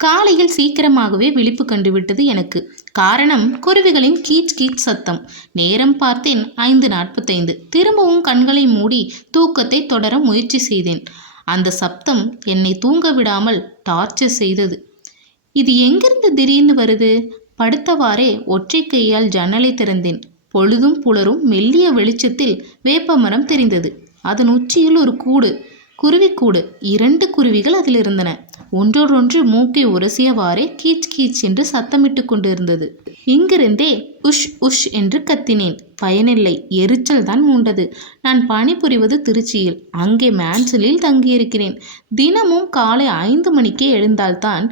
காலையில் சீக்கிரமாகவே விழிப்பு கண்டுவிட்டது எனக்கு. காரணம் குருவிகளின் கீச் கீச் சத்தம். நேரம் பார்த்தேன் 5:45. திரும்பவும் கண்களை மூடி தூக்கத்தை தொடர முயற்சி செய்தேன். அந்த சப்தம் என்னை தூங்க விடாமல் டார்ச்சர் செய்தது. இது எங்கிருந்து திடீர்னு வருது? படுத்தவாறே ஒற்றை கையால் ஜன்னலை திறந்தேன். பொழுதும் புலரும் மெல்லிய வெளிச்சத்தில் வேப்பமரம் தெரிந்தது. அதன் உச்சியில் ஒரு கூடு, குருவிக்கூடு. 2 குருவிகள் அதில் இருந்தன. ஒன்றோடொன்று மூக்கை உரசியவாறே கீச் கீச் என்று சத்தமிட்டு கொண்டிருந்தது. இங்கிருந்தே உஷ் உஷ் என்று கத்தினேன். பயனில்லை. எரிச்சல் தான் மூண்டது. நான் பணிபுரிவது திருச்சியில். அங்கே மேன்சலில் தங்கியிருக்கிறேன். தினமும் காலை 5 மணிக்கே எழுந்தால்தான்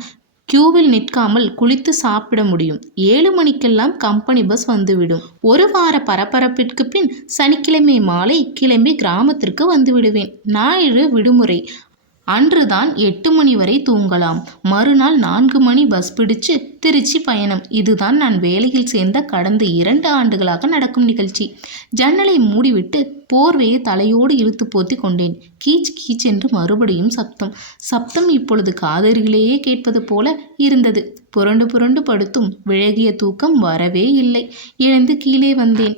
கியூவில் நிற்காமல் குளித்து சாப்பிட முடியும். 7 மணிக்கெல்லாம் கம்பெனி பஸ் வந்துவிடும். ஒரு வார பரபரப்பிற்கு பின் சனிக்கிழமை மாலை கிளம்பி கிராமத்திற்கு வந்து விடுவேன். ஞாயிறு விடுமுறை. அன்றுதான் 8 மணி வரை தூங்கலாம். மறுநாள் 4 மணி பஸ் பிடிச்சு திருச்சி பயணம். இதுதான் நான் வேலையில் சேர்ந்த கடந்த 2 ஆண்டுகளாக நடக்கும் நிகழ்ச்சி. ஜன்னலை மூடிவிட்டு போர்வையை தலையோடு இழுத்து போத்தி கொண்டேன். கீச் கீச் என்று மறுபடியும் சப்தம் இப்பொழுது காதருகிலேயே கேட்பது போல இருந்தது. புரண்டு புரண்டு படுத்தும் விலகிய தூக்கம் வரவே இல்லை. எழுந்து கீழே வந்தேன்.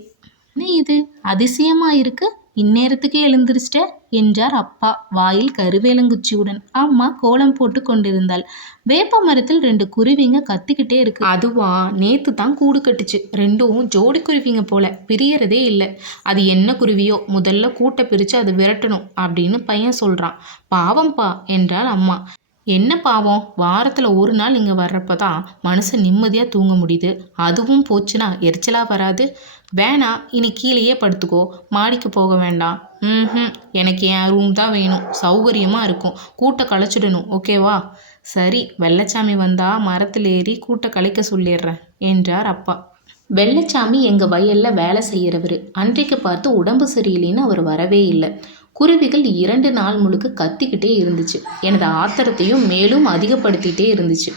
என்ன இது அதிசயமாயிருக்கு, இந்நேரத்துக்கு எழுந்திருச்சிட்ட என்றார் அப்பா வாயில் கருவேலங்குச்சியுடன். அம்மா கோலம் போட்டு கொண்டிருந்தாள். வேப்ப மரத்தில் 2 குருவிங்க கத்திக்கிட்டே இருக்கு. அதுவா, நேத்து தான் கூடு கட்டுச்சு. 2ம் ஜோடி குருவிங்க போல, பிரியறதே இல்லை. அது என்ன குருவியோ, முதல்ல கூட்டை பிரித்து அதை விரட்டணும் அப்படின்னு பையன் சொல்கிறான். பாவம்பா என்றாள் அம்மா. என்ன பாவம், வாரத்தில் ஒரு நாள் இங்கே வர்றப்ப தான் மனுஷன் நிம்மதியாக தூங்க முடியுது. அதுவும் போச்சுன்னா எரிச்சலாக வராது? வேணா, இனி கீழேயே படுத்துக்கோ, மாடிக்கு போக வேண்டாம். எனக்கு என் ரூம் தான் வேணும், சௌகரியமாக இருக்கும். கூட்டை களைச்சிடணும், ஓகேவா? சரி, வெள்ளச்சாமி வந்தால் மரத்தில் ஏறி கூட்டை கலைக்க சொல்லிடுறேன் என்றார் அப்பா. வெள்ளச்சாமி எங்கள் வயலில் வேலை செய்கிறவர். அன்றைக்கு பார்த்து உடம்பு சரியில்லைன்னு அவர் வரவே இல்லை. குருவிகள் 2 நாள் முழுக்க கத்திக்கிட்டே இருந்துச்சு. எனது ஆத்திரத்தையும் மேலும் அதிகப்படுத்திகிட்டே இருந்துச்சு.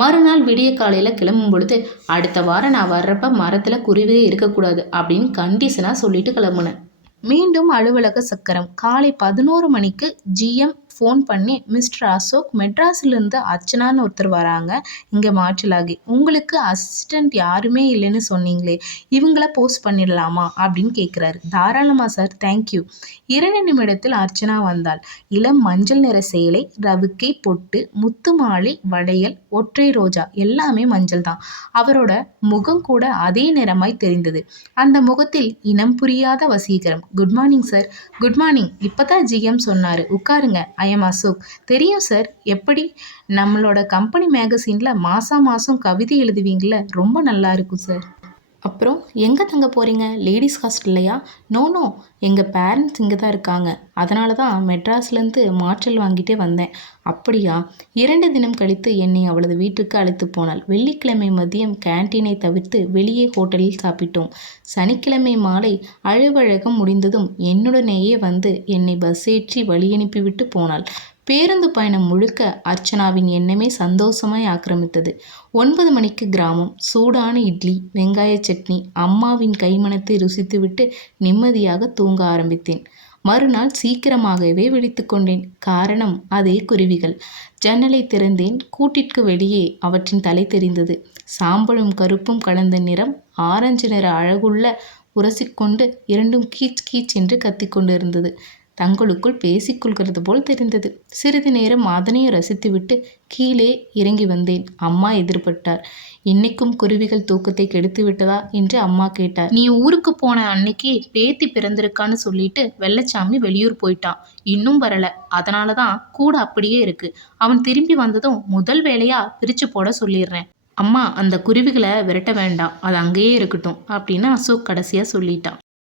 மறுநாள் விடிய காலையில் கிளம்பும் பொழுது, அடுத்த வாரம் நான் வர்றப்ப மரத்தில் குருவியே இருக்கக்கூடாது அப்படின்னு கண்டிஷனாக சொல்லிட்டு கிளம்புனேன். மீண்டும் அலுவலக சக்கரம். காலை 11 மணிக்கு ஜிஎம் ஃபோன் பண்ணி, மிஸ்டர் அசோக், மெட்ராஸிலேருந்து அர்ச்சனான்னு ஒருத்தர் வராங்க, இங்கே மாற்றலாகி. உங்களுக்கு அசிஸ்டண்ட் யாருமே இல்லைன்னு சொன்னீங்களே, இவங்கள போஸ்ட் பண்ணிடலாமா அப்படின்னு கேட்குறாரு. தாராளமாக சார், தேங்க்யூ. 2 நிமிடத்தில் அர்ச்சனா வந்தாள். இளம் மஞ்சள் நிற சேலை, ரவிக்கை பொட்டு, முத்து மாலை, வளையல், ஒற்றை ரோஜா, எல்லாமே மஞ்சள் தான். அவரோட முகம் கூட அதே நிறமாய் தெரிந்தது. அந்த முகத்தில் இனம் புரியாத வசீகரம். Good morning sir. Good morning. இப்போ தான் ஜிஎம் சொன்னார், உட்காருங்க. I am Ashok. தெரியும் சார். எப்படி? நம்மளோட கம்பெனி மேகசினில் மாதம் கவிதை எழுதுவீங்கள, ரொம்ப நல்லா இருக்கும் சார். அப்புறம் எங்கே தங்க போகிறீங்க? லேடிஸ் ஹாஸ்டல்லையா? நோ, எங்கள் பேரண்ட்ஸ் இங்கே தான் இருக்காங்க. அதனால தான் மெட்ராஸ்லேருந்து மாற்றல் வாங்கிட்டே வந்தேன். அப்படியா? 2 தினம் கழித்து என்னை அவளது வீட்டுக்கு அழைத்து போனாள். வெள்ளிக்கிழமை மதியம் கேன்டீனை தவிர்த்து வெளியே ஹோட்டலில் சாப்பிட்டோம். சனிக்கிழமை மாலை அலுவலகம் முடிந்ததும் என்னுடனேயே வந்து என்னை பஸ் ஏற்றி வழியனுப்பிவிட்டு போனாள். பேருந்து பயணம் முழுக்க அர்ச்சனாவின் எண்ணமே சந்தோஷமாய் ஆக்கிரமித்தது. 9 மணிக்கு கிராமம். சூடான இட்லி, வெங்காய சட்னி, அம்மாவின் கைமணத்தை ருசித்துவிட்டு நிம்மதியாக தூங்க ஆரம்பித்தேன். மறுநாள் சீக்கிரமாகவே விழித்து கொண்டேன். காரணம் அதே குருவிகள். ஜன்னலை திறந்தேன். கூட்டிற்கு வெளியே அவற்றின் தலை தெரிந்தது. சாம்பலும் கருப்பும் கலந்த நிறம், ஆரஞ்சு நிற அழகுள்ள உரசிக்கொண்டு 2ம் கீச் கீச் என்று கத்திக்கொண்டு இருந்தது. தங்களுக்குள் பேசிக்கொள்கிறது போல் தெரிந்தது. சிறிது நேரம் அதனையும் ரசித்துவிட்டு கீழே இறங்கி வந்தேன். அம்மா எதிர்பட்டார். இன்னைக்கும் குருவிகள் தூக்கத்தை கெடுத்து விட்டதா என்று அம்மா கேட்டார். நீ ஊருக்கு போன அன்னைக்கு பேத்தி பிறந்திருக்கான்னு சொல்லிட்டு வெள்ளச்சாமி வெளியூர் போயிட்டான், இன்னும் வரல. அதனால தான் கூட அப்படியே இருக்கு. அவன் திரும்பி வந்ததும் முதல் வேலையா பிரிச்சு போட சொல்லிடுறேன். அம்மா, அந்த குருவிகளை விரட்ட வேண்டாம், அது அங்கேயே இருக்கட்டும் அப்படின்னு அசோக் கடைசியாக சொல்லிட்டான்.